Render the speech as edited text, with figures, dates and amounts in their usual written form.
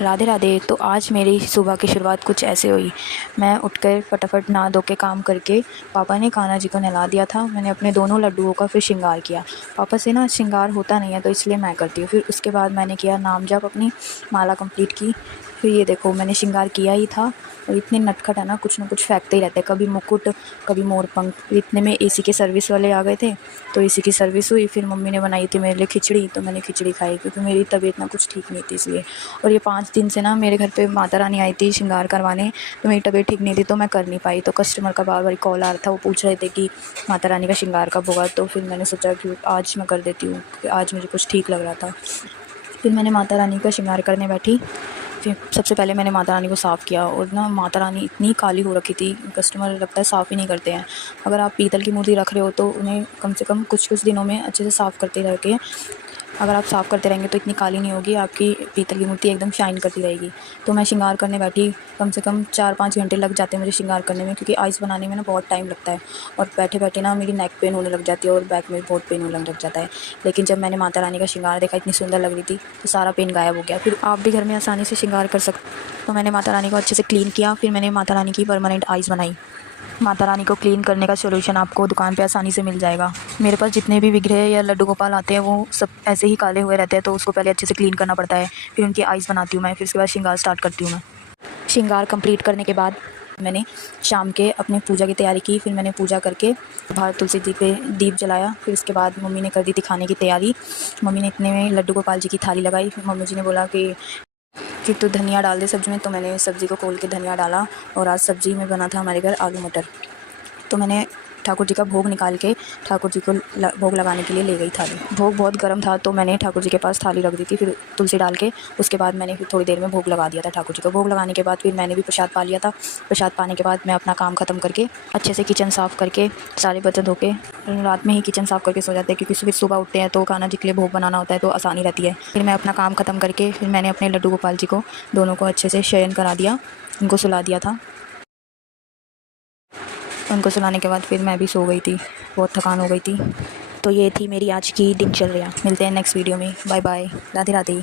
राधे राधे। तो आज मेरी सुबह की शुरुआत कुछ ऐसे हुई। मैं उठकर फटाफट नहा धो के काम करके पापा ने कान्हा जी को नहला दिया था। मैंने अपने दोनों लड्डुओं का फिर श्रृंगार किया। पापा से ना श्रृंगार होता नहीं है तो इसलिए मैं करती हूँ। फिर उसके बाद मैंने किया नाम जप, अपनी माला कंप्लीट की। फिर ये देखो मैंने श्रृंगार किया ही था और इतने नटखट है ना कुछ फेंकते ही रहते हैं, कभी मुकुट कभी मोरपंख। फिर इतने में एसी के सर्विस वाले आ गए थे तो एसी की सर्विस हुई। फिर मम्मी ने बनाई थी मेरे लिए खिचड़ी, तो मैंने खिचड़ी खाई क्योंकि मेरी तबीयत ना कुछ ठीक नहीं थी इसलिए। और ये 5 दिन से ना मेरे घर पे माता रानी आई थी श्रृंगार करवाने, तो मेरी तबीयत ठीक नहीं थी तो मैं कर नहीं पाई। तो कस्टमर का बार बार कॉल आ रहा था, वो पूछ रहे थे कि माता रानी का श्रृंगार कब होगा। तो फिर मैंने सोचा कि आज मैं कर देती हूँ, आज मुझे कुछ ठीक लग रहा था। फिर मैंने माता रानी का श्रृंगार करने बैठी। फिर सबसे पहले मैंने माता रानी को साफ़ किया और ना माता रानी इतनी काली हो रखी थी, कस्टमर लगता है साफ़ ही नहीं करते हैं। अगर आप पीतल की मूर्ति रख रहे हो तो उन्हें कम से कम कुछ दिनों में अच्छे से साफ़ करते रह। अगर आप साफ़ करते रहेंगे तो इतनी काली नहीं होगी, आपकी पीतल की मूर्ति एकदम शाइन करती रहेगी। तो मैं श्रृंगार करने बैठी, कम से कम 4-5 घंटे लग जाते हैं मुझे श्रृंगार करने में, क्योंकि आइस बनाने में ना बहुत टाइम लगता है। और बैठे बैठे ना मेरी नेक पेन होने लग जाती है और बैक में बहुत पेन होने लग जाता है। लेकिन जब मैंने माता रानी का श्रृंगार देखा, इतनी सुंदर लग रही थी, तो सारा पेन गायब हो गया। फिर आप भी घर में आसानी से श्रृंगार कर सकते। तो मैंने माता रानी को अच्छे से क्लीन किया। फिर मैंने माता रानी की परमानेंट आइस बनाई। माता रानी को क्लीन करने का सॉल्यूशन आपको दुकान पे आसानी से मिल जाएगा। मेरे पास जितने भी विग्रह या लड्डू गोपाल आते हैं वो सब ऐसे ही काले हुए रहते हैं, तो उसको पहले अच्छे से क्लीन करना पड़ता है। फिर उनकी आइस बनाती हूँ मैं, फिर उसके बाद श्रृंगार स्टार्ट करती हूँ मैं। श्रृंगार कंप्लीट करने के बाद मैंने शाम के अपने पूजा की तैयारी की। फिर मैंने पूजा करके बाहर तुलसी जी पे दीप जलाया। फिर उसके बाद मम्मी ने कर दी थी खाने की तैयारी। मम्मी ने इतने में लड्डू गोपाल जी की थाली लगाई। फिर मम्मी जी ने बोला कि तू धनिया डाल दे सब्ज़ी में, तो मैंने सब्ज़ी को खोल के धनिया डाला। और आज सब्ज़ी में बना था हमारे घर आलू मटर। तो मैंने ठाकुर जी का भोग निकाल के ठाकुर जी को भोग लगाने के लिए ले गई थाली। भोग बहुत गर्म था तो मैंने ठाकुर जी के पास थाली रख दी थी। फिर तुलसी डाल के उसके बाद मैंने फिर थोड़ी देर में भोग लगा दिया था ठाकुर जी को। भोग लगाने के बाद फिर मैंने भी प्रसाद पा लिया था। प्रसाद पाने के बाद मैं अपना काम ख़त्म करके अच्छे से किचन साफ़ करके सारे बर्तन धो के रात में ही किचन साफ़ करके सो जाते हैं, क्योंकि फिर सुबह उठते हैं तो कान्हा जी के लिए भोग बनाना होता है, तो आसानी रहती है। फिर मैं अपना काम ख़त्म करके फिर मैंने अपने लड्डू गोपाल जी को दोनों को अच्छे से शयन करा दिया, उनको सुला दिया था। उनको सुलाने के बाद फिर मैं भी सो गई थी, बहुत थकान हो गई थी। तो ये थी मेरी आज की दिनचर्या। मिलते हैं नेक्स्ट वीडियो में। Bye bye. राधे राधे।